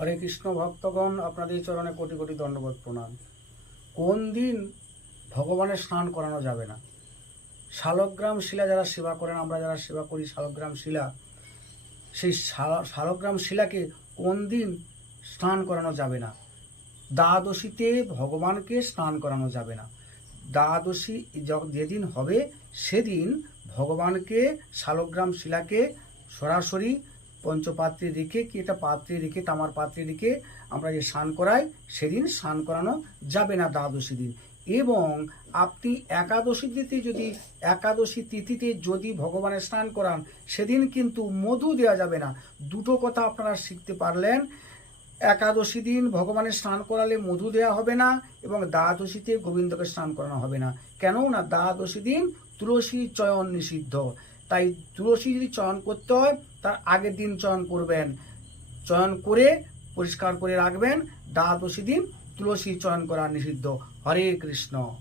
হরে কৃষ্ণ ভক্তগণ, আপনাদের চরণে কোটি কোটি দণ্ডবোধ প্রণাম। কোন দিন ভগবানের স্নান করানো যাবে না? শালগ্রাম শিলা যারা সেবা করেন, আমরা যারা সেবা করি শালগ্রাম শিলা, সেই শালগ্রাম শিলাকে কোন দিন স্নান করানো যাবে না? দ্বাদশীতে ভগবানকে স্নান করানো যাবে না। দ্বাদশী যেদিন হবে, সেদিন ভগবানকে শালগ্রাম শিলাকে সরাসরি পঞ্চপাত্রে রেখে কি এটা পাত্রে রেখে তামার পাত্রে রেখে আমরা যে স্নান করাই, সেদিন স্নান করানো যাবে না দ্বাদশী দিন। এবং আপনি একাদশী তিথি যদি, একাদশী তিথিতে যদি ভগবানের স্নান করান, সেদিন কিন্তু মধু দেওয়া যাবে না। দুটো কথা আপনারা শিখতে পারলেন। একাদশী দিন ভগবানের স্নান করালে মধু দেওয়া হবে না এবং দ্বাদশীতে গোবিন্দকে স্নান করানো হবে না। কেন না দ্বাদশী দিন তুলসী চয়ন নিষিদ্ধ। তাই তুলসী যদি চয়ন করতে হয়, তার আগের দিন চয়ন করবেন। চয়ন করে পরিষ্কার করে রাখবেন। দ্বাদশী দিন তুলসী চয়ন করা নিষিদ্ধ। হরে কৃষ্ণ।